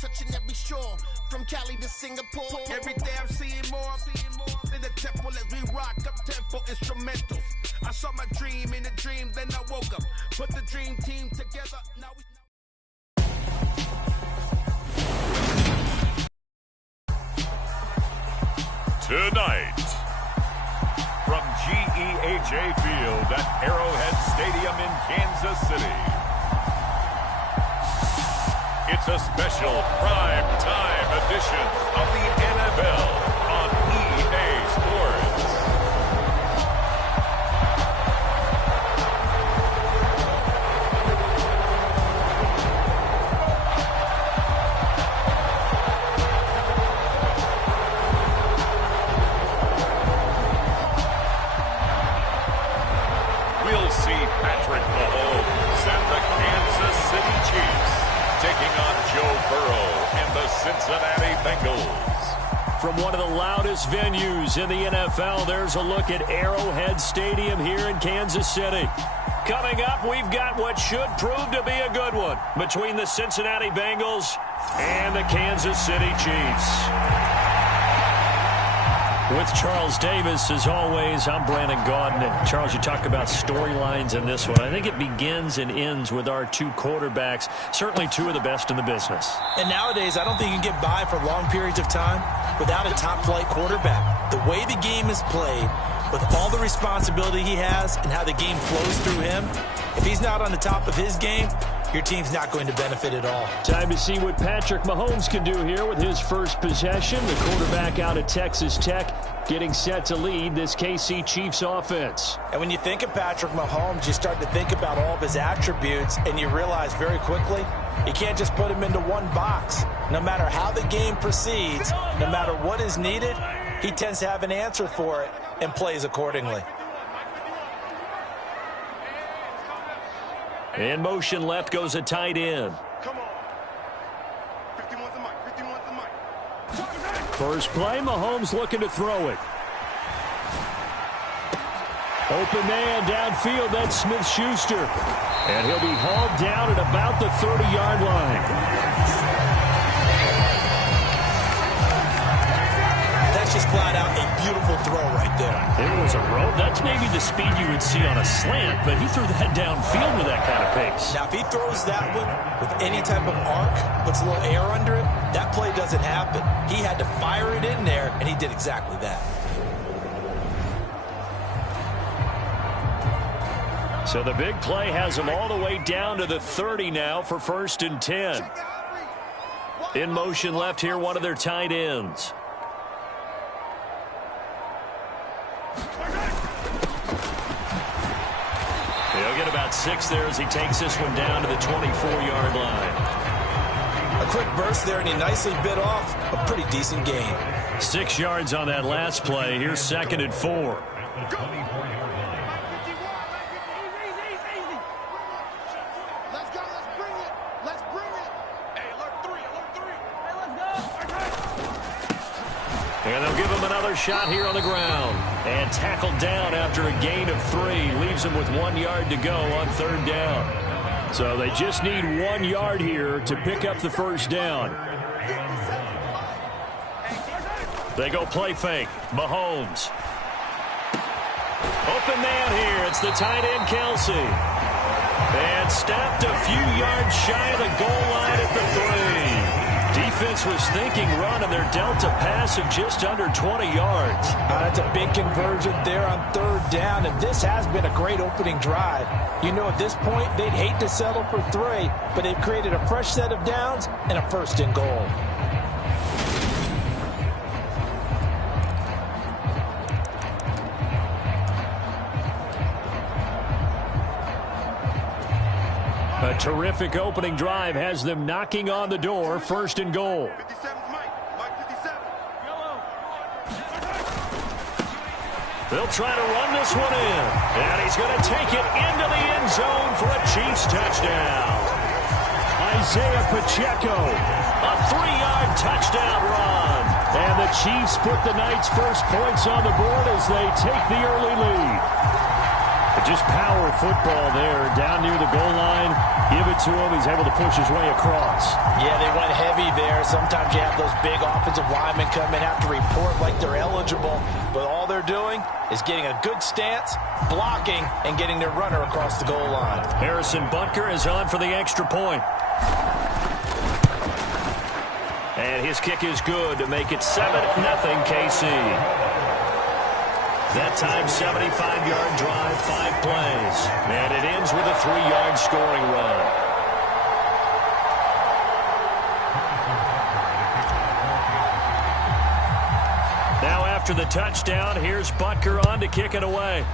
touching every shore, from Cali to Singapore. Every day I'm seeing more in the temple as we rock up tempo instrumentals. I saw my dream in a dream, then I woke up, put the dream team together. Now we Tonight, from GEHA Field at Arrowhead Stadium in Kansas City, it's a special prime time edition of the NFL on EA Sports. We'll see Patrick Mahomes and the Kansas City Chiefs taking on Joe Burrow and the Cincinnati Bengals. From one of the loudest venues in the NFL, there's a look at Arrowhead Stadium here in Kansas City. Coming up, we've got what should prove to be a good one between the Cincinnati Bengals and the Kansas City Chiefs. With Charles Davis, as always, I'm Brandon Gaudin. And Charles, you talk about storylines in this one. I think it begins and ends with our two quarterbacks, certainly two of the best in the business. And nowadays, I don't think you can get by for long periods of time without a top-flight quarterback. The way the game is played, with all the responsibility he has and how the game flows through him, if he's not on the top of his game, your team's not going to benefit at all. Time to see what Patrick Mahomes can do here with his first possession. The quarterback out of Texas Tech getting set to lead this KC Chiefs offense. And when you think of Patrick Mahomes, you start to think about all of his attributes, and you realize very quickly you can't just put him into one box. No matter how the game proceeds, no matter what is needed, he tends to have an answer for it and plays accordingly. In motion left goes a tight end. come on. 51's the mic. 51's the mic. First play, Mahomes looking to throw it. Open man downfield, that's Smith-Schuster. And he'll be hauled down at about the 30-yard line. That's just flat out a beautiful throw right there. There was a rope. That's maybe the speed you would see on a slant, but he threw that downfield with that kind of pace. Now, if he throws that one with any type of arc, puts a little air under it, that play doesn't happen. He had to fire it in there, and he did exactly that. So the big play has him all the way down to the 30 now for 1st and 10. In motion left here, one of their tight ends. He'll get about 6 there as he takes this one down to the 24-yard line. A quick burst there, and he nicely bit off a pretty decent gain. 6 yards on that last play. Here's 2nd and 4. And they'll give him another shot here on the ground. And tackled down after a gain of 3. Leaves him with 1 yard to go on 3rd down. So they just need 1 yard here to pick up the first down. They go play fake. Mahomes. Open man here. It's the tight end, Kelsey. And stopped a few yards shy of the goal line at the 3. Defense was thinking run, and they're dealt a pass of just under 20 yards. That's a big conversion there on 3rd down, and this has been a great opening drive. You know, at this point, they'd hate to settle for 3, but they've created a fresh set of downs and a 1st and goal. A terrific opening drive has them knocking on the door. 1st and goal. 57's Mike. Mike 57. They'll try to run this one in. And he's going to take it into the end zone for a Chiefs touchdown. Isaiah Pacheco, a 3-yard touchdown run. And the Chiefs put the night's first points on the board as they take the early lead. Just power football there. Down near the goal line. Give it to him. He's able to push his way across. Yeah, they went heavy there. Sometimes you have those big offensive linemen come in, have to report like they're eligible. But all they're doing is getting a good stance, blocking, and getting their runner across the goal line. Harrison Butker is on for the extra point. And his kick is good to make it 7-0 KC. That time, 75-yard drive, 5 plays. And it ends with a 3-yard scoring run. Now after the touchdown, here's Butker on to kick it away.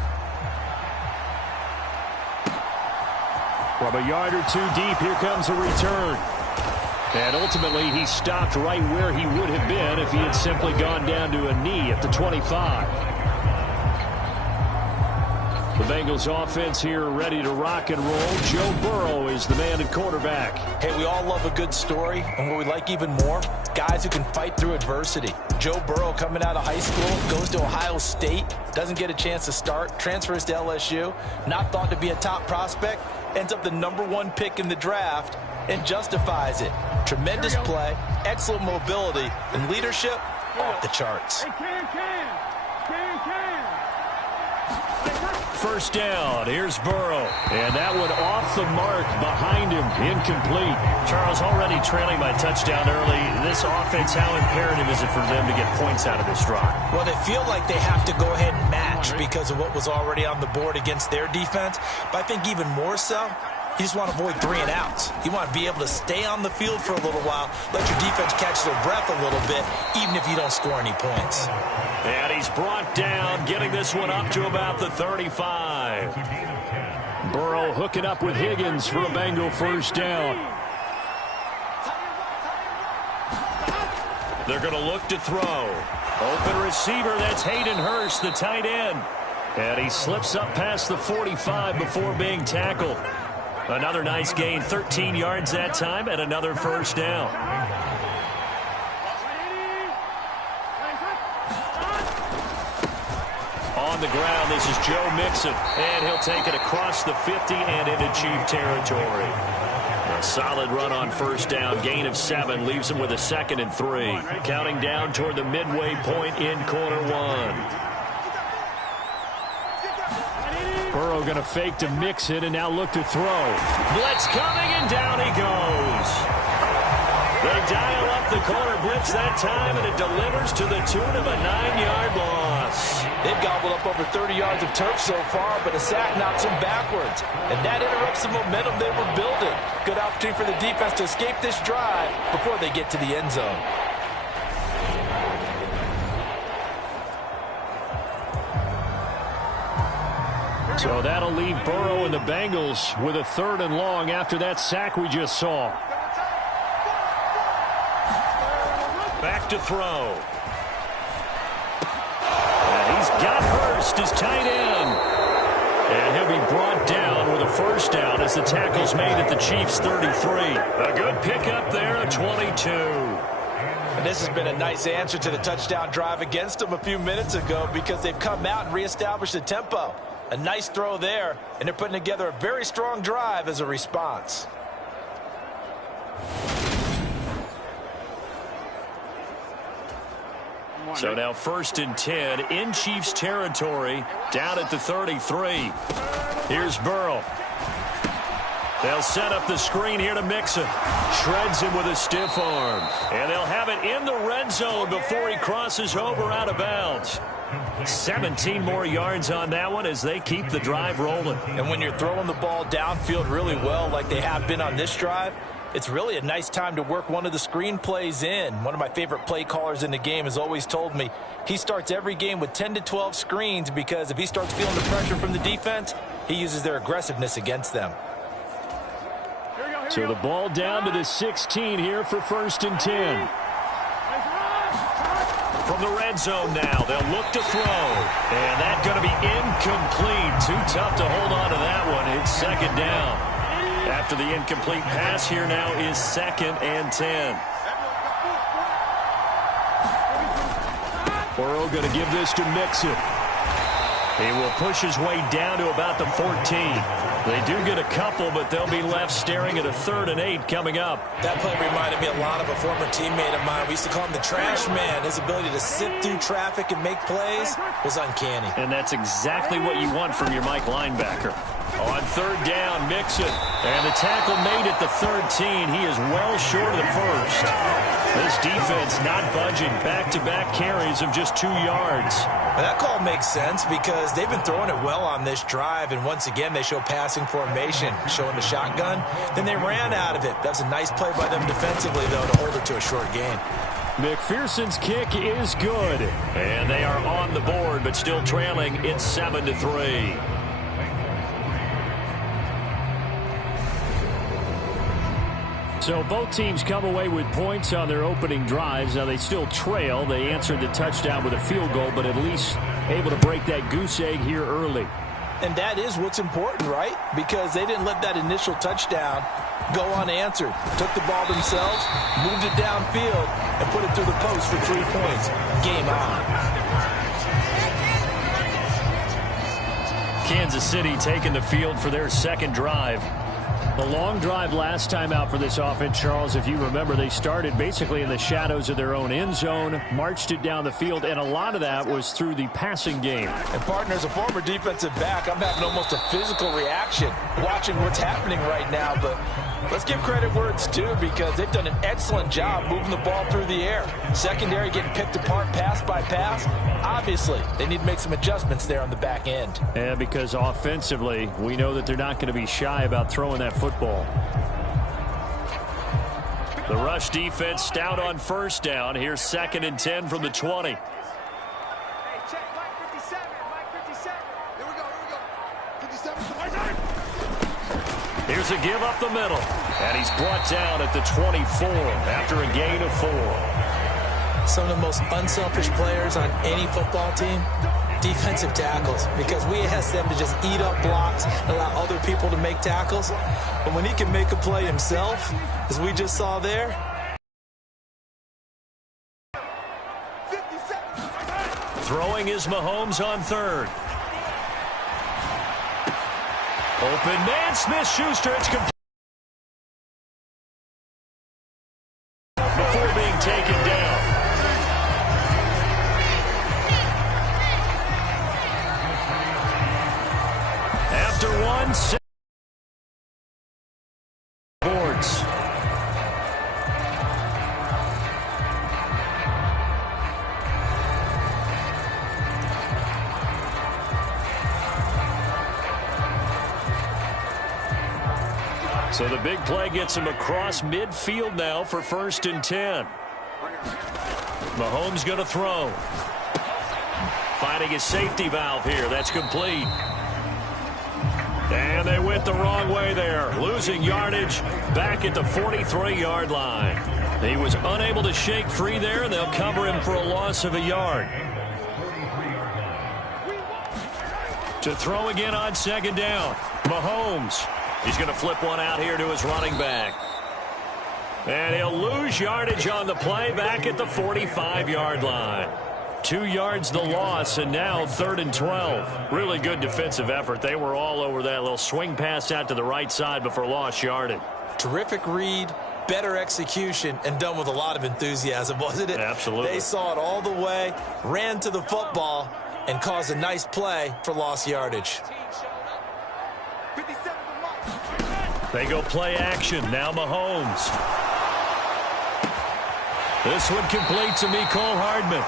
From a yard or two deep, here comes a return. And ultimately, he stopped right where he would have been if he had simply gone down to a knee at the 25. The Bengals offense here ready to rock and roll. Joe Burrow is the man at quarterback. Hey, we all love a good story, and what we like even more, guys who can fight through adversity. Joe Burrow coming out of high school, goes to Ohio State, doesn't get a chance to start, transfers to LSU, not thought to be a top prospect, ends up the #1 pick in the draft, and justifies it. Tremendous play, excellent mobility, and leadership off the charts. First down, here's Burrow. And that one off the mark behind him, incomplete. Charles, already trailing by touchdown early. This offense, how imperative is it for them to get points out of this drive? Well, they feel like they have to go ahead and match because of what was already on the board against their defense. But I think even more so, you just want to avoid 3 and outs. You want to be able to stay on the field for a little while, let your defense catch their breath a little bit, even if you don't score any points. And he's brought down, getting this one up to about the 35. Burrow hooking up with Higgins for a Bengal first down. They're going to look to throw. Open receiver, that's Hayden Hurst, the tight end. And he slips up past the 45 before being tackled. Another nice gain, 13 yards that time, and another first down. On the ground, this is Joe Mixon, and he'll take it across the 50 and into Chief territory. A solid run on first down, gain of 7, leaves him with a 2nd and 3. Counting down toward the midway point in quarter 1. Burrow going to fake to Mixon and now look to throw. Blitz coming, and down he goes. They dial up the corner blitz that time, and it delivers to the tune of a 9-yard loss. They've gobbled up over 30 yards of turf so far, but a sack knocks them backwards. And that interrupts the momentum they were building. Good opportunity for the defense to escape this drive before they get to the end zone. So that'll leave Burrow and the Bengals with a 3rd and long after that sack we just saw. Back to throw. And he's got Hurst, his tight end. And he'll be brought down with a first down as the tackle's made at the Chiefs' 33. A good pickup there, a 22. And this has been a nice answer to the touchdown drive against them a few minutes ago because they've come out and reestablished the tempo. A nice throw there, and they're putting together a very strong drive as a response. So now 1st and 10 in Chiefs territory, down at the 33. Here's Burrow. They'll set up the screen here to Mixon. Shreds him with a stiff arm. And they'll have it in the red zone before he crosses over out of bounds. 17 more yards on that one as they keep the drive rolling. And when you're throwing the ball downfield really well like they have been on this drive, it's really a nice time to work one of the screen plays in. One of my favorite play callers in the game has always told me he starts every game with 10 to 12 screens because if he starts feeling the pressure from the defense, he uses their aggressiveness against them. So the ball down to the 16 here for 1st and 10. From the red zone now, they'll look to throw. And that's going to be incomplete. Too tough to hold on to that one. It's 2nd down. After the incomplete pass, here now is 2nd and 10. Burrow going to give this to Mixon. He will push his way down to about the 14. They do get a couple, but they'll be left staring at a 3rd and 8 coming up. That play reminded me a lot of a former teammate of mine. We used to call him the trash man. His ability to sift through traffic and make plays was uncanny. And that's exactly what you want from your Mike linebacker. On 3rd down, Mixon. And the tackle made at the 13. He is well short of the 1st. This defense not budging. Back-to-back carries of just 2 yards. Well, that call makes sense because they've been throwing it well on this drive, and once again they show passing formation, showing the shotgun. Then they ran out of it. That's a nice play by them defensively, though, to hold it to a short gain. McPherson's kick is good. And they are on the board, but still trailing. It's 7-3. So both teams come away with points on their opening drives. Now they still trail. They answered the touchdown with a field goal, but at least able to break that goose egg here early. And that is what's important, right? Because they didn't let that initial touchdown go unanswered. Took the ball themselves, moved it downfield, and put it through the post for 3 points. Game on. Kansas City taking the field for their 2nd drive. The long drive last time out for this offense, Charles, if you remember, they started basically in the shadows of their own end zone, marched it down the field, and a lot of that was through the passing game. And, partner, as a former defensive back, I'm having almost a physical reaction watching what's happening right now. But let's give credit where it's due because they've done an excellent job moving the ball through the air. Secondary getting picked apart pass by pass. Obviously, they need to make some adjustments there on the back end. Yeah, because offensively, we know that they're not going to be shy about throwing that football. The rush defense stout on 1st down. Here's 2nd and 10 from the 20. Hey, check Mike 57. Mike 57. Here we go. 57. Here's a give up the middle. And he's brought down at the 24 after a gain of 4. Some of the most unselfish players on any football team, defensive tackles, because we ask them to just eat up blocks and allow other people to make tackles. But when he can make a play himself, as we just saw there. Throwing is Mahomes on 3rd. Open man, Smith-Schuster. It's complete. Before being taken down. After 1, 6 boards. So the big play gets him across midfield now for 1st and 10. Mahomes going to throw. Finding his safety valve here. That's complete. And they went the wrong way there. Losing yardage back at the 43-yard line. He was unable to shake free there, and they'll cover him for a loss of a yard. To throw again on 2nd down. Mahomes. He's going to flip one out here to his running back. And he'll lose yardage on the play back at the 45-yard line. 2 yards the loss, and now 3rd and 12. Really good defensive effort. They were all over that little swing pass out to the right side before lost yardage. Terrific read, better execution, and done with a lot of enthusiasm, wasn't it? Absolutely. They saw it all the way, ran to the football, and caused a nice play for lost yardage. They go play action. Now Mahomes. This one complete to Mecole Hardman.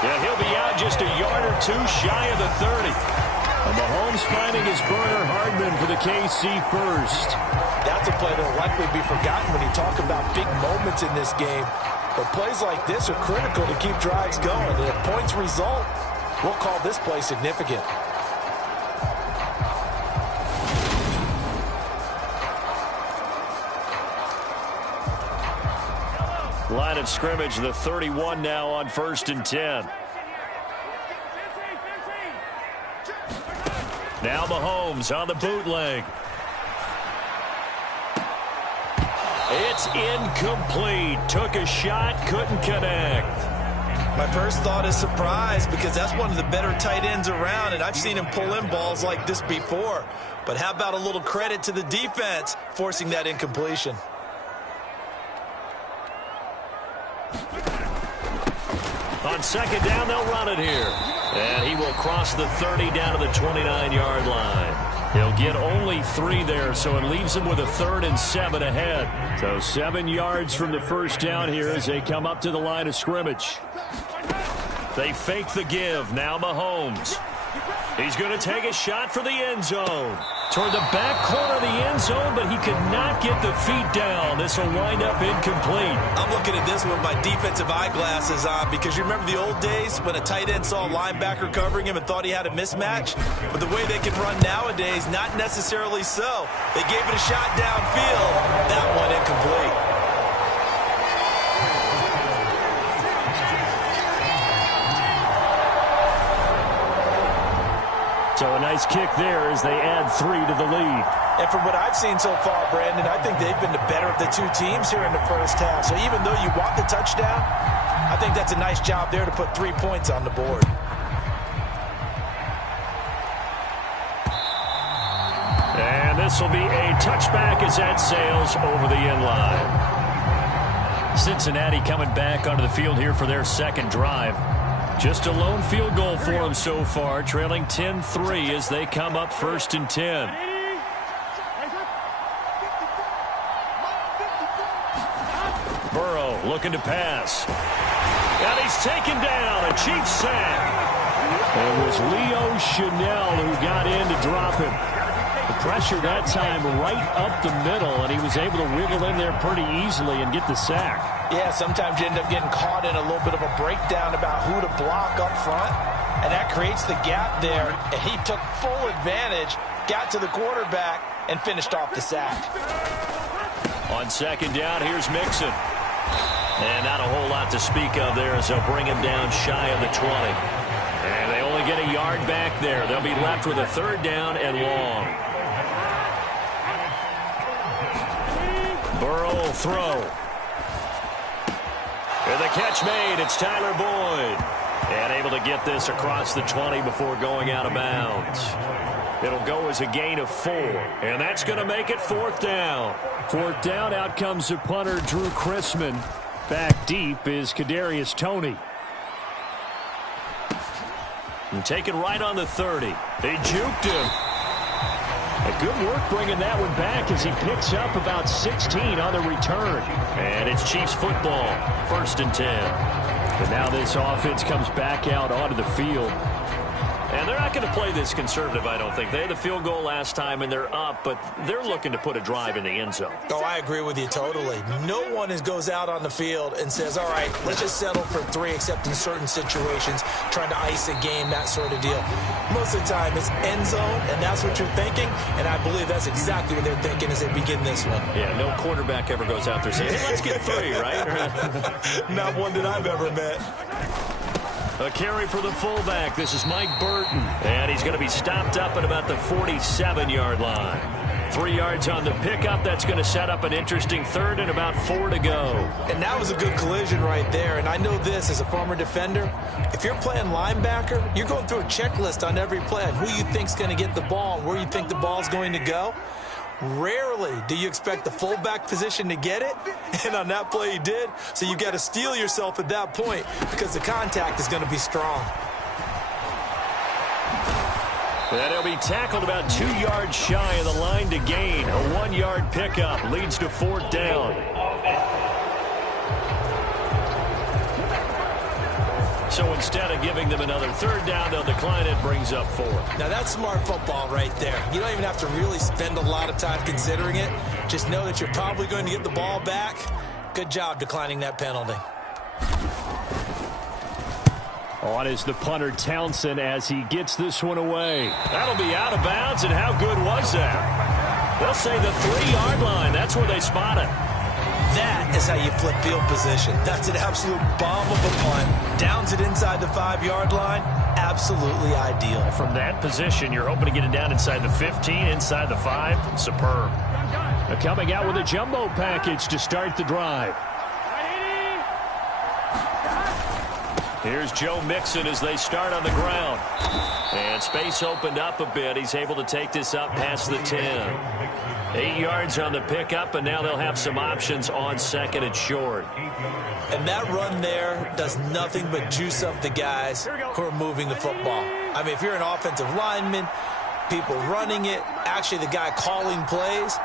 Yeah, he'll be out just a yard or 2 shy of the 30. And Mahomes finding his burner Hardman for the KC first. That's a play that will likely be forgotten when you talk about big moments in this game. But plays like this are critical to keep drives going. And if points result, we'll call this play significant. Line of scrimmage, the 31 now on 1st and 10. Now Mahomes on the bootleg. It's incomplete. Took a shot, couldn't connect. My first thought is surprise, because that's one of the better tight ends around, and I've seen him pull in balls like this before. But how about a little credit to the defense forcing that incompletion? On second down, they'll run it here. And he will cross the 30 down to the 29-yard line. He'll get only 3 there, so it leaves him with a 3rd and 7 ahead. So 7 yards from the first down here as they come up to the line of scrimmage. They fake the give. Now Mahomes. He's going to take a shot for the end zone. Toward the back corner of the end zone, but he could not get the feet down. This will wind up incomplete. I'm looking at this with my defensive eyeglasses on, because you remember the old days when a tight end saw a linebacker covering him and thought he had a mismatch? But the way they can run nowadays, not necessarily so. They gave it a shot downfield. That one incomplete. So a nice kick there as they add 3 to the lead. And from what I've seen so far, Brandon, I think they've been the better of the two teams here in the first half. So even though you want the touchdown, I think that's a nice job there to put 3 points on the board. And this will be a touchback as that sails over the end line. Cincinnati coming back onto the field here for their second drive. Just a lone field goal for them so far, trailing 10-3 as they come up 1st and 10. Burrow looking to pass. And he's taken down, a Chiefs sack. It was Leo Chanel who got in to drop him. The pressure that time right up the middle, and he was able to wiggle in there pretty easily and get the sack. Yeah, sometimes you end up getting caught in a little bit of a breakdown about who to block up front, and that creates the gap there, and he took full advantage, got to the quarterback, and finished off the sack. On second down, here's Mixon. And not a whole lot to speak of there as they'll bring him down shy of the 20. And they only get a yard back there. They'll be left with a 3rd down and long. Burrow will throw. And the catch made. It's Tyler Boyd. And able to get this across the 20 before going out of bounds. It'll go as a gain of 4. And that's going to make it 4th down. 4th down, out comes the punter, Drew Chrisman. Back deep is Kadarius Toney. And taken right on the 30. They juked him. A good work bringing that one back as he picks up about 16 on the return. And it's Chiefs football, 1st and 10. And now this offense comes back out onto the field. And they're not going to play this conservative, I don't think. They had the field goal last time, and they're up, but they're looking to put a drive in the end zone. Oh, I agree with you totally. No one goes out on the field and says, all right, let's just settle for 3, except in certain situations, trying to ice a game, that sort of deal. Most of the time, it's end zone, and that's what you're thinking, and I believe that's exactly what they're thinking as they begin this one. Yeah, no quarterback ever goes out there saying, hey, let's get 3, right? Not one that I've ever met. A carry for the fullback. This is Mike Burton. And he's going to be stopped up at about the 47-yard line. 3 yards on the pickup. That's going to set up an interesting 3rd and about 4 to go. And that was a good collision right there. And I know this as a former defender. If you're playing linebacker, you're going through a checklist on every play on who you think's going to get the ball, where you think the ball's going to go. Rarely do you expect the fullback position to get it, and on that play he did. So you got to steel yourself at that point because the contact is going to be strong. And he'll be tackled about 2 yards shy of the line to gain. A 1-yard pickup leads to 4th down. So instead of giving them another 3rd down, they'll decline it, brings up 4. Now that's smart football right there. You don't even have to really spend a lot of time considering it. Just know that you're probably going to get the ball back. Good job declining that penalty. On is the punter Townsend as he gets this one away. That'll be out of bounds, and how good was that? They'll say the 3-yard line. That's where they spot it. That is how you flip field position. That's an absolute bomb of a punt. Downs it inside the 5-yard line. Absolutely ideal. From that position, you're hoping to get it down inside the 15, inside the 5. Superb. They're coming out with a jumbo package to start the drive. Here's Joe Mixon as they start on the ground. And space opened up a bit. He's able to take this up past the 10. 8 yards on the pickup, and now they'll have some options on second and short. And that run there does nothing but juice up the guys who are moving the football. I mean, if you're an offensive lineman, people running it, actually the guy calling plays,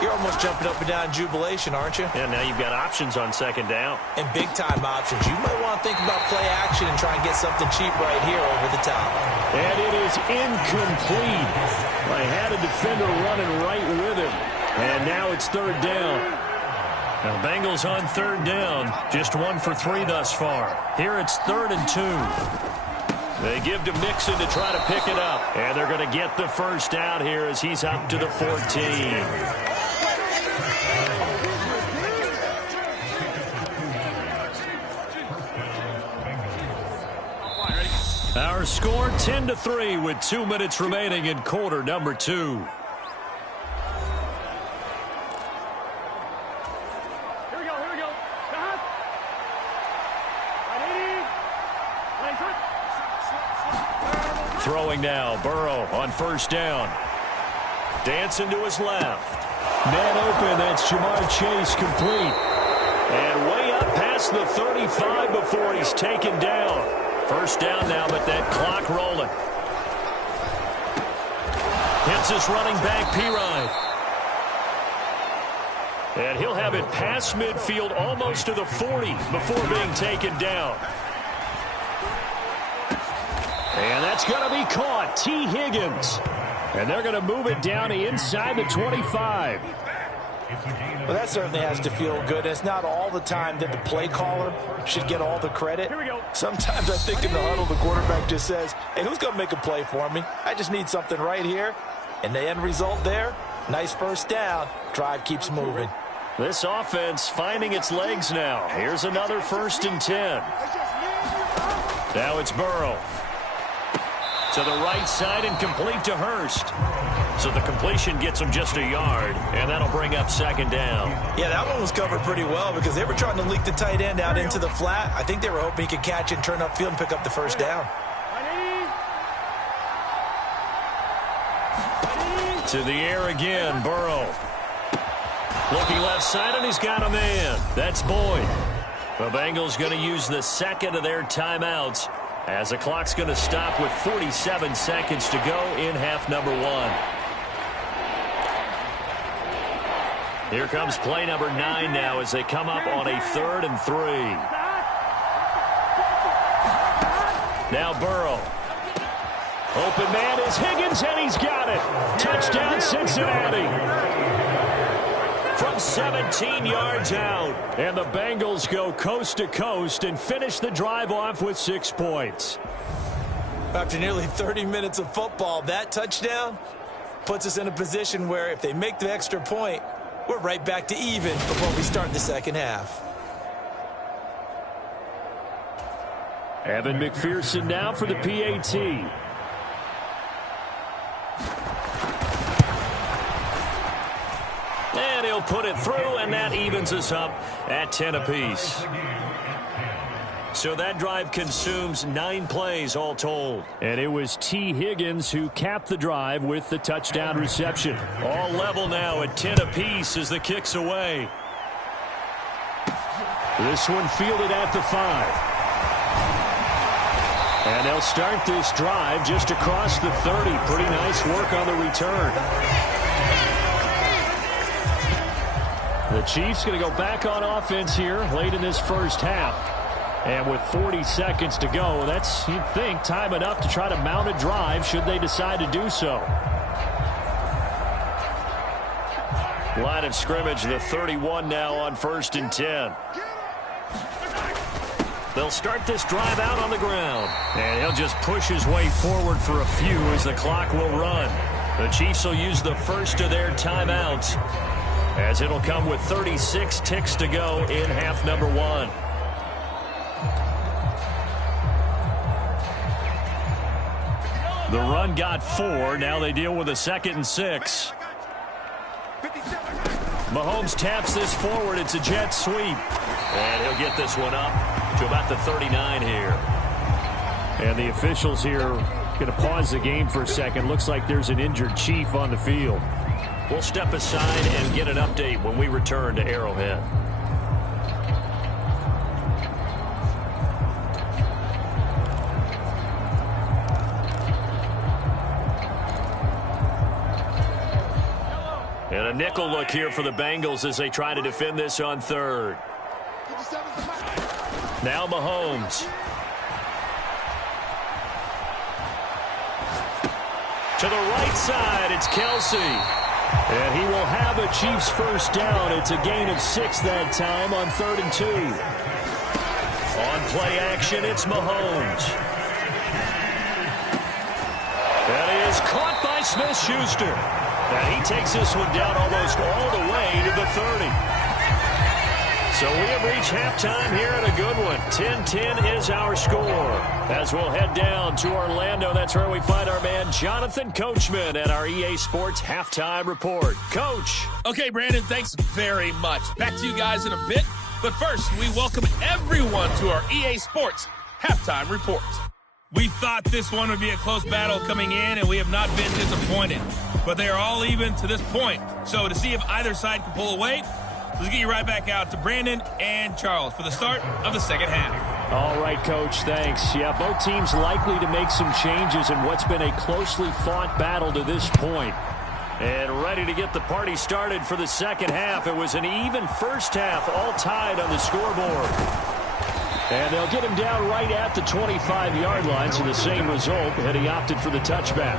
you're almost jumping up and down in jubilation, aren't you? Yeah, now you've got options on second down. And big-time options. You might want to think about play action and try and get something cheap right here over the top. And it is incomplete. They had a defender running right with him. And now it's third down. Now, Bengals on third down. Just 1 for 3 thus far. Here it's 3rd and 2. They give to Mixon to try to pick it up. And they're going to get the first down here as he's up to the 14. Our score 10-3 with 2 minutes remaining in quarter number 2. Here we go. Throwing now, Burrow on first down. Dancing to his left. Man open, that's Jamar Chase complete. And way up past the 35 before he's taken down. First down now, but that clock rolling. Hits his running back, Pirine. And he'll have it past midfield almost to the 40 before being taken down. And that's going to be caught. T. Higgins. And they're going to move it down inside the 25. Well, that certainly has to feel good. It's not all the time that the play caller should get all the credit. Sometimes I think in the huddle, the quarterback just says, hey, who's going to make a play for me? I just need something right here. And the end result there, nice first down. Drive keeps moving. This offense finding its legs now. Here's another 1st and 10. Now it's Burrow. To the right side and complete to Hurst. So the completion gets him just a yard, and that'll bring up second down. Yeah, that one was covered pretty well because they were trying to leak the tight end out into the flat. I think they were hoping he could catch it and turn upfield and pick up the first down. To the air again, Burrow. Looking left side, and he's got a man. That's Boyd. The Bengals going to use the second of their timeouts as the clock's going to stop with 47 seconds to go in half number 1. Here comes play number 9 now as they come up on a 3rd and 3. Now Burrow. Open man is Higgins, and he's got it. Touchdown, Cincinnati. From 17 yards out. And the Bengals go coast to coast and finish the drive off with 6 points. After nearly 30 minutes of football, that touchdown puts us in a position where if they make the extra point, we're right back to even before we start the second half. Evan McPherson now for the PAT. And he'll put it through, and that evens us up at 10 apiece. So that drive consumes 9 plays all told. And it was T. Higgins who capped the drive with the touchdown reception. All level now at 10 apiece as the kick's away. This one fielded at the 5. And they'll start this drive just across the 30. Pretty nice work on the return. The Chiefs going to go back on offense here late in this first half. And with 40 seconds to go, that's, you'd think, time enough to try to mount a drive should they decide to do so. Line of scrimmage, the 31 now on 1st and 10. They'll start this drive out on the ground. And he'll just push his way forward for a few as the clock will run. The Chiefs will use the first of their timeouts, as it'll come with 36 ticks to go in half number 1. The run got 4. Now they deal with a 2nd and 6. Mahomes taps this forward. It's a jet sweep. And he'll get this one up to about the 39 here. And the officials here going to pause the game for a second. Looks like there's an injured Chief on the field. We'll step aside and get an update when we return to Arrowhead. And a nickel look here for the Bengals as they try to defend this on third. Now Mahomes. To the right side, it's Kelsey. And he will have a Chiefs first down. It's a gain of 6 that time on 3rd and 2. On play action, it's Mahomes. That is caught by Smith-Schuster. And he takes this one down almost all the way to the 30. So we have reached halftime here at a good one. 10-10 is our score. As we'll head down to Orlando, that's where we find our man Jonathan Coachman at our EA Sports Halftime Report. Coach. Okay, Brandon, thanks very much. Back to you guys in a bit. But first, we welcome everyone to our EA Sports Halftime Report. We thought this one would be a close battle coming in, and we have not been disappointed. But they are all even to this point. So to see if either side can pull away, let's get you right back out to Brandon and Charles for the start of the second half. All right, Coach, thanks. Yeah, both teams likely to make some changes in what's been a closely fought battle to this point. And ready to get the party started for the second half. It was an even first half, all tied on the scoreboard. And they'll get him down right at the 25-yard line, so the same result, and he opted for the touchback.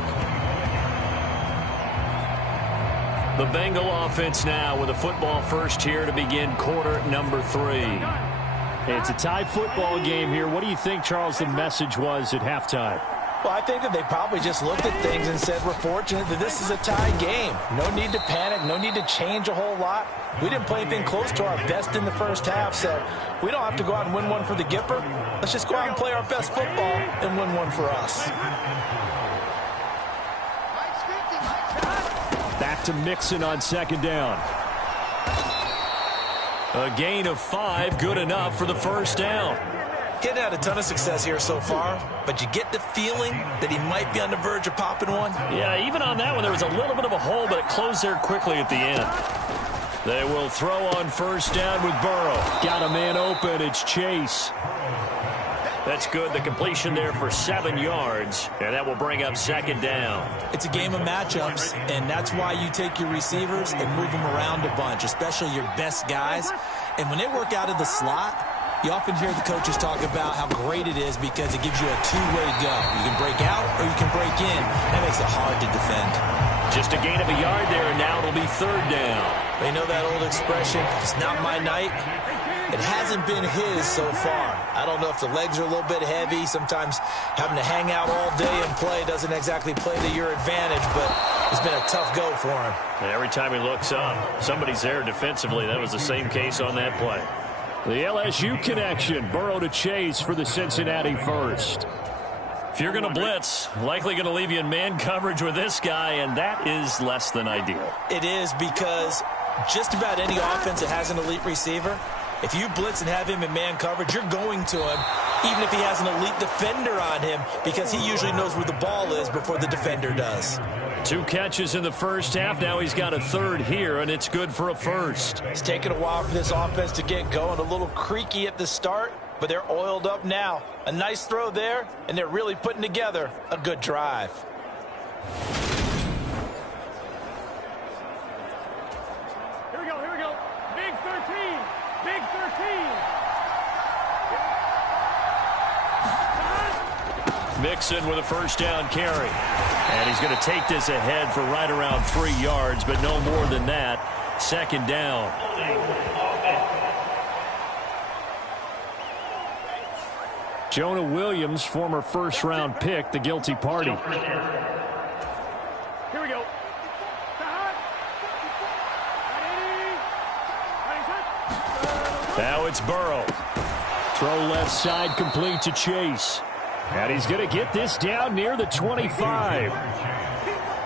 The Bengal offense now with a football first here to begin quarter number 3. It's a tie football game here. What do you think, Charles, the message was at halftime? Well, I think that they probably just looked at things and said, we're fortunate that this is a tie game. No need to panic, no need to change a whole lot. We didn't play anything close to our best in the first half, so we don't have to go out and win one for the Gipper. Let's just go out and play our best football and win one for us. Back to Mixon on second down. A gain of 5, good enough for the first down. Getting had a ton of success here so far, but you get the feeling that he might be on the verge of popping one. Yeah, even on that one, there was a little bit of a hole, but it closed there quickly at the end. They will throw on first down with Burrow. Got a man open. It's Chase. That's good. The completion there for 7 yards, and that will bring up second down. It's a game of matchups, and that's why you take your receivers and move them around a bunch, especially your best guys. And when they work out of the slot, you often hear the coaches talk about how great it is because it gives you a two-way go. You can break out or you can break in. That makes it hard to defend. Just a gain of a yard there, and now it'll be third down. They know that old expression, it's not my night. It hasn't been his so far. I don't know if the legs are a little bit heavy. Sometimes having to hang out all day and play doesn't exactly play to your advantage, but it's been a tough go for him. And every time he looks up, somebody's there defensively. That was the same case on that play. The LSU connection, Burrow to Chase for the Cincinnati first. If you're going to blitz, likely going to leave you in man coverage with this guy, and that is less than ideal. It is because just about any offense that has an elite receiver, if you blitz and have him in man coverage, you're going to him, even if he has an elite defender on him, because he usually knows where the ball is before the defender does. 2 catches in the first half. Now he's got a third here, and it's good for a first. It's taken a while for this offense to get going. A little creaky at the start, but they're oiled up now. A nice throw there, and they're really putting together a good drive. Here we go. Big 13. Big 13. Mixon with a first down carry. And he's going to take this ahead for right around 3 yards, but no more than that. Second down. Jonah Williams, former first-round pick, the guilty party. Here we go. Now it's Burrow. Throw left side complete to Chase. And he's going to get this down near the 25.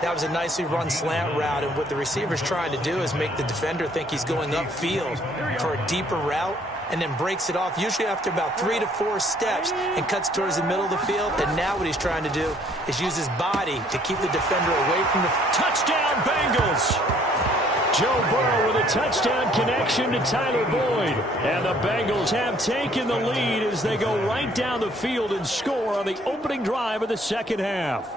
That was a nicely run slant route, and what the receiver's trying to do is make the defender think he's going upfield for a deeper route. and then breaks it off, usually after about 3 to 4 steps, and cuts towards the middle of the field. And now what he's trying to do is use his body to keep the defender away from the... Touchdown, Bengals! Joe Burrow with a touchdown connection to Tyler Boyd. And the Bengals have taken the lead as they go right down the field and score on the opening drive of the second half.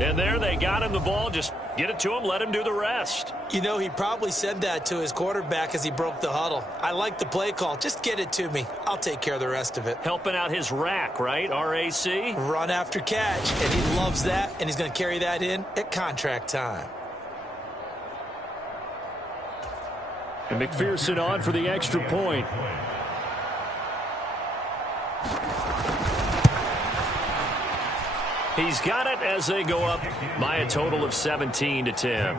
And there they got him the ball. Just get it to him, let him do the rest. You know, he probably said that to his quarterback as he broke the huddle. I like the play call. Just get it to me. I'll take care of the rest of it. Helping out his rack, right? RAC? Run after catch. And he loves that, and he's going to carry that in at contract time. And McPherson on for the extra point. He's got it as they go up by a total of 17-10.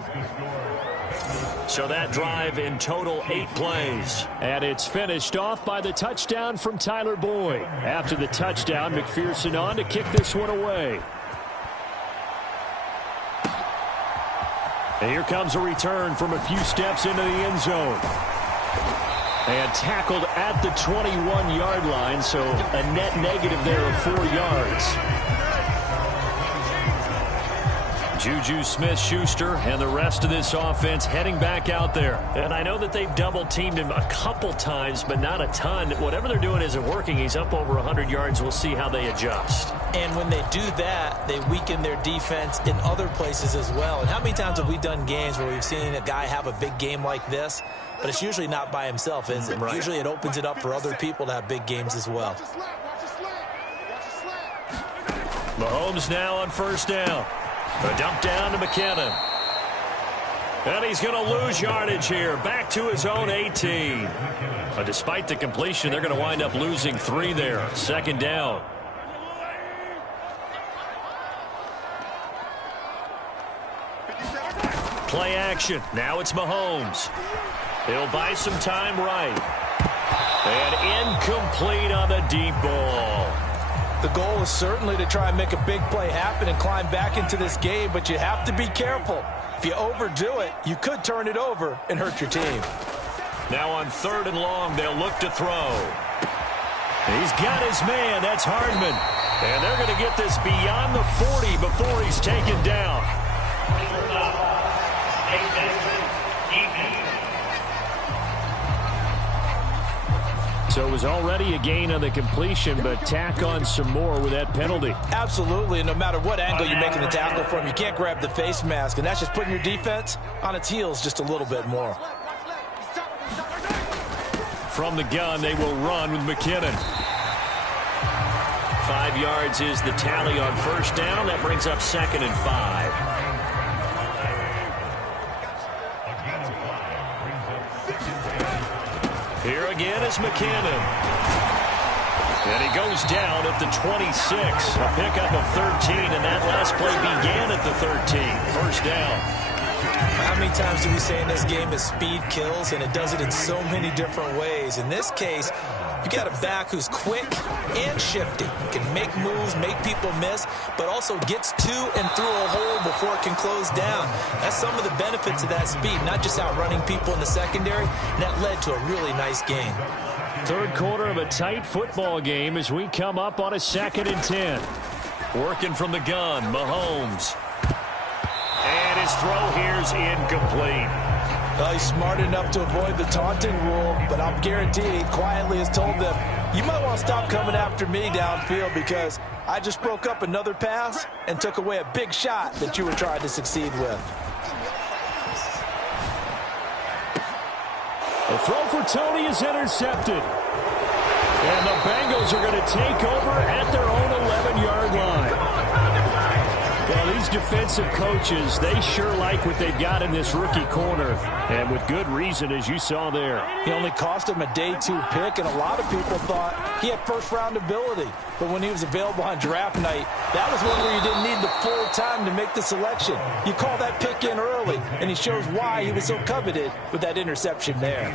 So that drive in total 8 plays. And it's finished off by the touchdown from Tyler Boyd. After the touchdown, McPherson on to kick this one away. And here comes a return from a few steps into the end zone. And tackled at the 21-yard line, so a net negative there of 4 yards. Juju Smith-Schuster and the rest of this offense heading back out there. And I know that they've double-teamed him a couple times, but not a ton. Whatever they're doing isn't working. He's up over 100 yards. We'll see how they adjust. And when they do that, they weaken their defense in other places as well. And how many times have we done games where we've seen a guy have a big game like this? But it's usually not by himself, is it? Right. Usually it opens it up for other people to have big games as well. Mahomes now on first down. A dump down to McKinnon. And he's going to lose yardage here. Back to his own 18. But despite the completion, they're going to wind up losing 3 there. Second down. Play action. Now it's Mahomes. He'll buy some time right. And incomplete on the deep ball. The goal is certainly to try and make a big play happen and climb back into this game, but you have to be careful. If you overdo it, you could turn it over and hurt your team. Now on 3rd and long, they'll look to throw. He's got his man. That's Hardman. And they're going to get this beyond the 40 before he's taken down. So it was already a gain on the completion, but tack on some more with that penalty. Absolutely, and no matter what angle you're making the tackle from, you can't grab the face mask, and that's just putting your defense on its heels just a little bit more. From the gun, they will run with McKinnon. 5 yards is the tally on first down. That brings up 2nd and 5. Here again is McKinnon. And he goes down at the 26. A pickup of 13, and that last play began at the 13. First down. How many times do we say in this game that speed kills, and it does it in so many different ways? In this case, you got a back who's quick and shifty. Can make moves, make people miss, but also gets to and through a hole before it can close down. That's some of the benefits of that speed, not just outrunning people in the secondary, and that led to a really nice game. 3rd quarter of a tight football game as we come up on a 2nd and 10. Working from the gun, Mahomes. And his throw here's incomplete. Well, he's smart enough to avoid the taunting rule, but I'm guaranteed he quietly has told them, you might want to stop coming after me downfield because I just broke up another pass and took away a big shot that you were trying to succeed with. The throw for Tony is intercepted. And the Bengals are going to take over at their own 11-yard line. Well, these defensive coaches, they sure like what they've got in this rookie corner. And with good reason, as you saw there. He only cost him a day 2 pick, and a lot of people thought he had first-round ability. But when he was available on draft night, that was one where you didn't need the full time to make the selection. You call that pick in early, and he shows why he was so coveted with that interception there.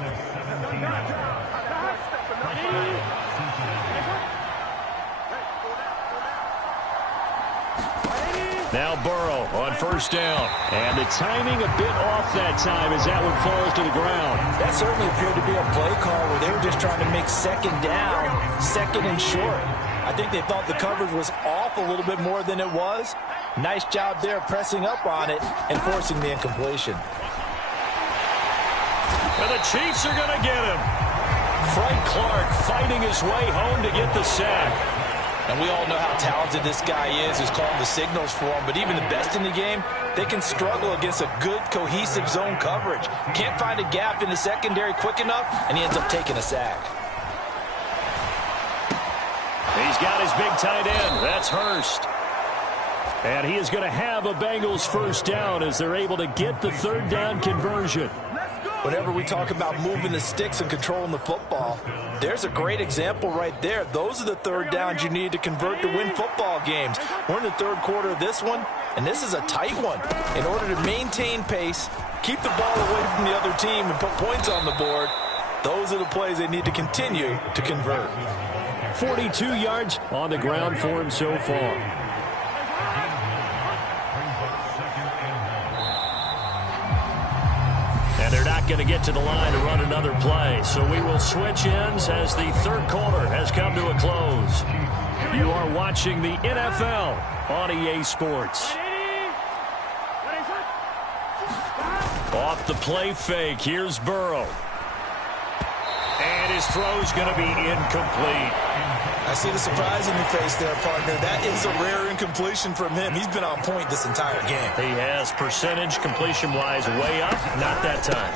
Now Burrow on first down. And the timing a bit off that time as that one falls to the ground. That certainly appeared to be a play call where they were just trying to make second down, second and short. I think they thought the coverage was off a little bit more than it was. Nice job there pressing up on it and forcing the incompletion. And the Chiefs are going to get him. Frank Clark fighting his way home to get the sack. And we all know how talented this guy is who's calling the signals for him. But even the best in the game, they can struggle against a good, cohesive zone coverage. Can't find a gap in the secondary quick enough, and he ends up taking a sack. He's got his big tight end. That's Hurst. And he is going to have a Bengals first down as they're able to get the third down conversion. Whenever we talk about moving the sticks and controlling the football, there's a great example right there. Those are the third downs you need to convert to win football games. We're in the third quarter of this one, and this is a tight one. In order to maintain pace, keep the ball away from the other team, and put points on the board, those are the plays they need to continue to convert. 42 yards on the ground for him so far. And they're not going to get to the line to run another play. So we will switch ends as the third quarter has come to a close. You are watching the NFL on EA Sports. Off the play fake, here's Burrow. And his throw's going to be incomplete. I see the surprise in your face there, partner. That is a rare incompletion from him. He's been on point this entire game. He has percentage completion-wise way up. Not that time.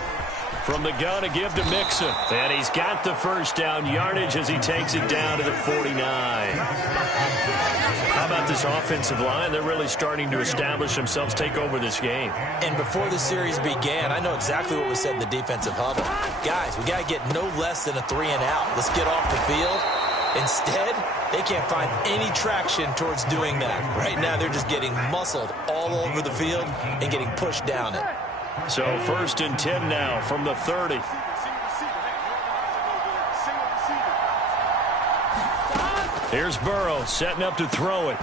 From the gun to give to Mixon. And he's got the first down yardage as he takes it down to the 49. How about this offensive line? They're really starting to establish themselves, take over this game. And before the series began, I know exactly what was said in the defensive huddle. Guys, we got to get no less than a 3-and-out. Let's get off the field. Instead, they can't find any traction towards doing that. Right now, they're just getting muscled all over the field and getting pushed down it. So 1st and 10 now from the 30. Here's Burrow setting up to throw it.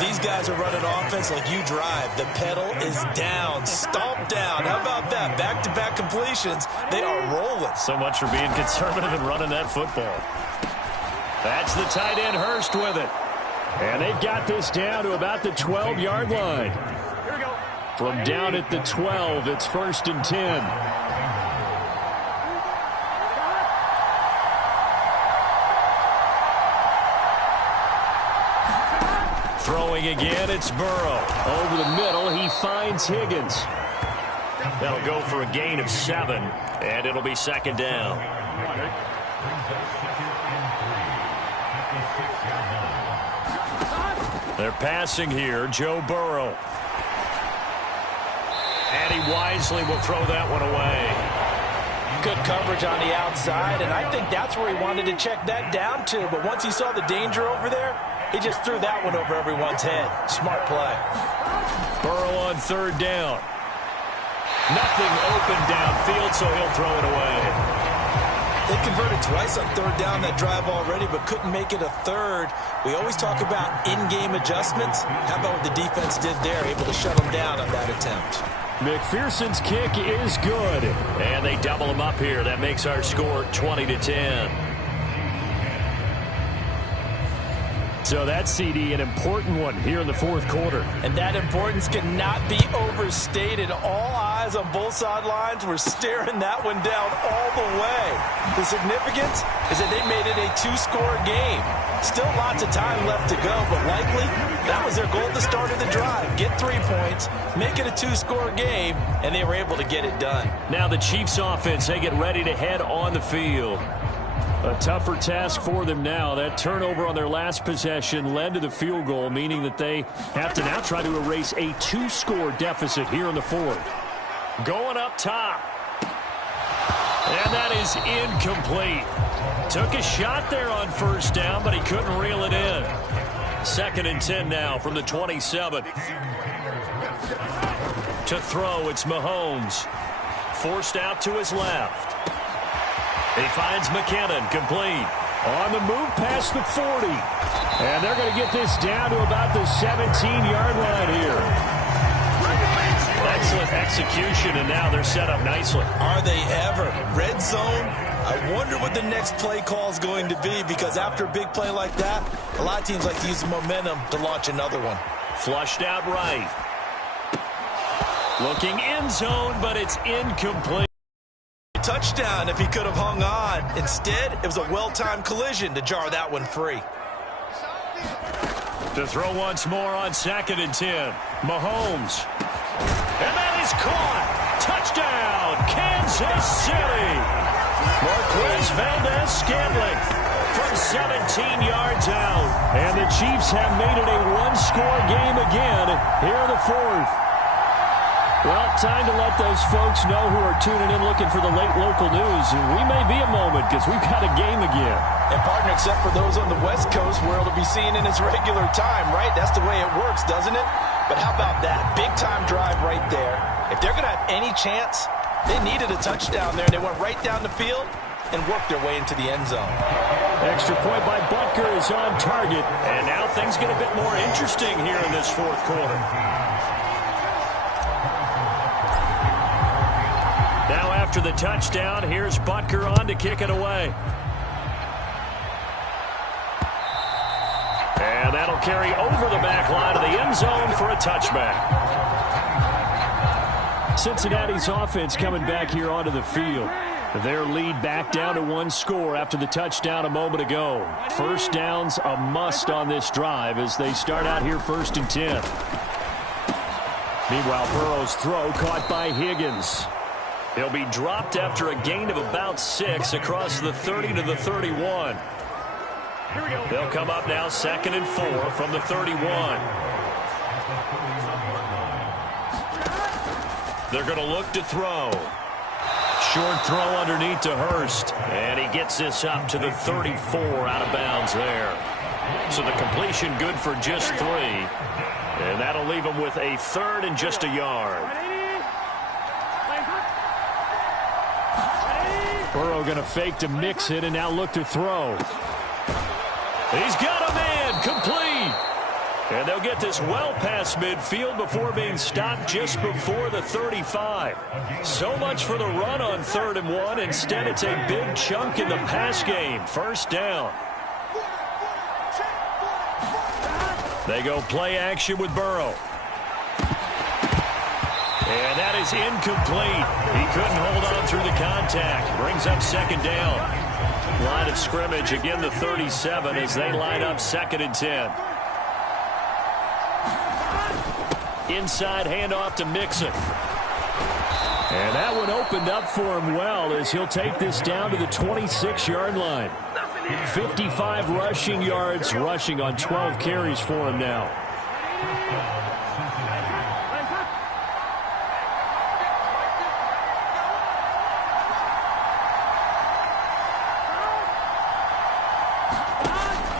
These guys are running offense like you drive. The pedal is down, stomp down. How about that? Back-to-back completions. They are rolling. So much for being conservative and running that football. That's the tight end Hurst with it. And they've got this down to about the 12-yard line. Here we go. From down at the 12, it's 1st and 10. Throwing again, it's Burrow. Over the middle, he finds Higgins. That'll go for a gain of 7, and it'll be 2nd down. They're passing here, Joe Burrow. And he wisely will throw that one away. Good coverage on the outside, and I think that's where he wanted to check that down to. But once he saw the danger over there, he just threw that one over everyone's head. Smart play. Burrow on 3rd down. Nothing open downfield, so he'll throw it away. They converted twice on 3rd down that drive already, but couldn't make it a 3rd. We always talk about in-game adjustments. How about what the defense did there, able to shut them down on that attempt? McPherson's kick is good. And they double him up here. That makes our score 20-10. So that's, CD, an important one here in the 4th quarter. And that importance cannot be overstated. All eyes on both sidelines were staring that one down all the way. The significance is that they made it a 2-score game. Still lots of time left to go, but likely that was their goal at the start of the drive. Get 3 points, make it a 2-score game, and they were able to get it done. Now the Chiefs offense, they get ready to head on the field. A tougher task for them now. That turnover on their last possession led to the field goal, meaning that they have to now try to erase a 2-score deficit here in the 4th. Going up top. And that is incomplete. Took a shot there on 1st down, but he couldn't reel it in. 2nd and 10 now from the 27. To throw, it's Mahomes. Forced out to his left. He finds McKinnon, complete. On the move past the 40. And they're going to get this down to about the 17-yard line here. Excellent execution, and now they're set up nicely. Are they ever? Red zone? I wonder what the next play call is going to be, because after a big play like that, a lot of teams like to use the momentum to launch another one. Flushed out right. Looking end zone, but it's incomplete. Touchdown if he could have hung on. Instead, it was a well-timed collision to jar that one free. To throw once more on 2nd and 10. Mahomes. And that is caught. Touchdown, Kansas City. Marquez Valdez-Scantling from 17 yards out. And the Chiefs have made it a one-score game again here in the 4th. Well, time to let those folks know who are tuning in looking for the late local news. And we may be a moment because we've got a game again. And, partner, except for those on the West Coast where it'll be seen in its regular time, right? That's the way it works, doesn't it? But how about that? Big-time drive right there. If they're going to have any chance, they needed a touchdown there. They went right down the field and worked their way into the end zone. Extra point by Butker is on target. And now things get a bit more interesting here in this 4th quarter. Now after the touchdown, here's Butker on to kick it away. And that'll carry over the back line of the end zone for a touchback. Cincinnati's offense coming back here onto the field. Their lead back down to one score after the touchdown a moment ago. First down's a must on this drive as they start out here 1st and 10. Meanwhile, Burrow's throw caught by Higgins. He'll be dropped after a gain of about 6 across the 30 to the 31. They'll come up now 2nd and 4 from the 31. They're going to look to throw. Short throw underneath to Hurst. And he gets this up to the 34 out of bounds there. So the completion good for just 3. And that'll leave him with a 3rd and just a yard. Burrow going to fake to mix it and now look to throw. He's got a man, complete. And they'll get this well past midfield before being stopped just before the 35. So much for the run on 3rd and 1. Instead, it's a big chunk in the pass game. 1st down. They go play action with Burrow. And that is incomplete. He couldn't hold on through the contact. Brings up 2nd down. Line of scrimmage, again the 37 as they line up 2nd and 10. Inside handoff to Mixon. And that one opened up for him well as he'll take this down to the 26-yard line. 55 rushing yards, rushing on 12 carries for him now.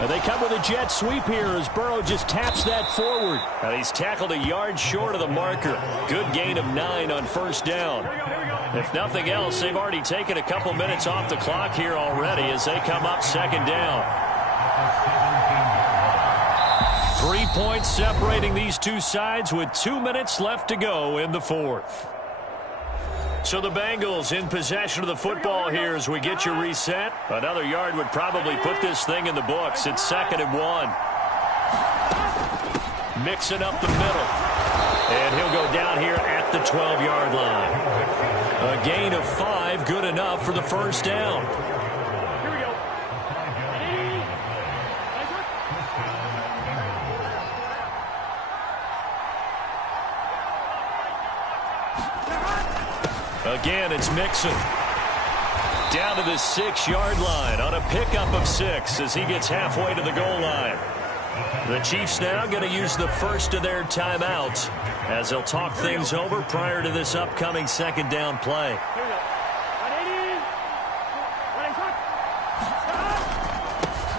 They come with a jet sweep here as Burrow just taps that forward. And he's tackled a yard short of the marker. Good gain of 9 on 1st down. If nothing else, they've already taken a couple minutes off the clock here already as they come up 2nd down. 3 points separating these two sides with 2 minutes left to go in the 4th. So the Bengals in possession of the football here as we get you reset. Another yard would probably put this thing in the books. It's 2nd and 1. Mixing up the middle. And he'll go down here at the 12-yard line. A gain of 5, good enough for the 1st down. Again, it's Mixon. Down to the 6-yard line on a pickup of 6 as he gets halfway to the goal line. The Chiefs now going to use the first of their timeouts as they'll talk things over prior to this upcoming 2nd down play.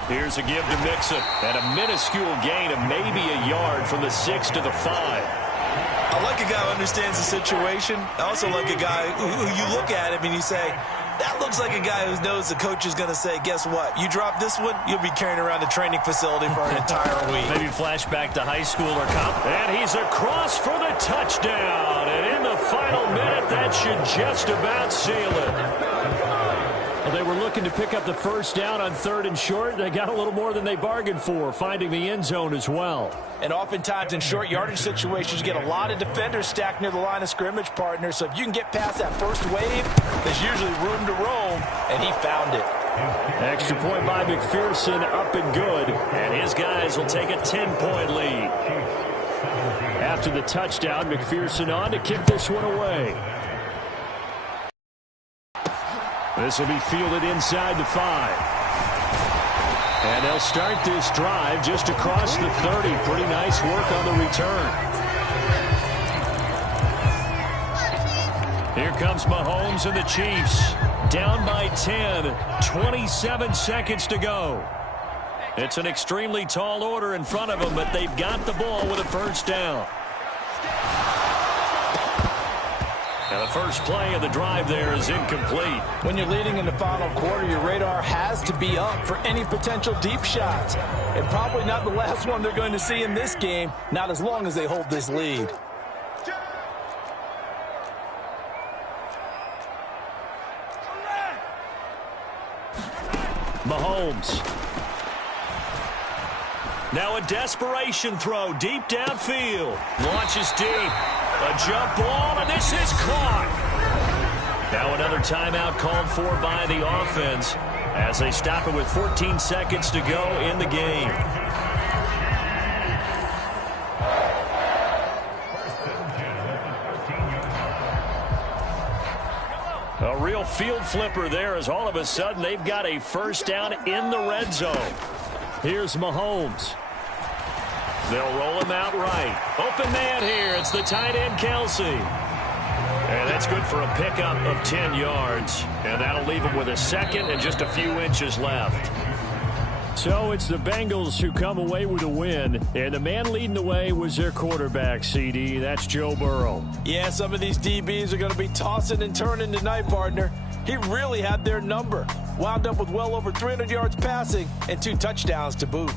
Here's a give to Mixon and a minuscule gain of maybe a yard from the 6 to the 5. I like a guy who understands the situation. I also like a guy who you look at him and you say, That looks like a guy who knows the coach is going to say, guess what? You drop this one, you'll be carrying around the training facility for an entire week. Maybe flashback to high school or college. And he's across for the touchdown. And in the final minute, that should just about seal it. Well, they were looking to pick up the first down on 3rd and short. They got a little more than they bargained for, finding the end zone as well. And oftentimes in short yardage situations, you get a lot of defenders stacked near the line of scrimmage, partner. So if you can get past that first wave, there's usually room to roam, and he found it. Extra point by McPherson, up and good. And his guys will take a 10-point lead. After the touchdown, McPherson on to kick this one away. This will be fielded inside the 5. And they'll start this drive just across the 30. Pretty nice work on the return. Here comes Mahomes and the Chiefs. Down by 10. 27 seconds to go. It's an extremely tall order in front of them, but they've got the ball with a first down. And the first play of the drive there is incomplete. When you're leading in the final quarter, your radar has to be up for any potential deep shots. And probably not the last one they're going to see in this game, not as long as they hold this lead. Mahomes. Now a desperation throw deep downfield. Launches deep. A jump ball, and this is caught. Now another timeout called for by the offense as they stop it with 14 seconds to go in the game. A real field flipper there as all of a sudden they've got a first down in the red zone. Here's Mahomes. They'll roll him out right. Open man here. It's the tight end, Kelsey. And that's good for a pickup of 10 yards. And that'll leave him with a second and just a few inches left. So it's the Bengals who come away with a win. And the man leading the way was their quarterback, CD. That's Joe Burrow. Yeah, some of these DBs are going to be tossing and turning tonight, partner. He really had their number. Wound up with well over 300 yards passing and 2 touchdowns to boot.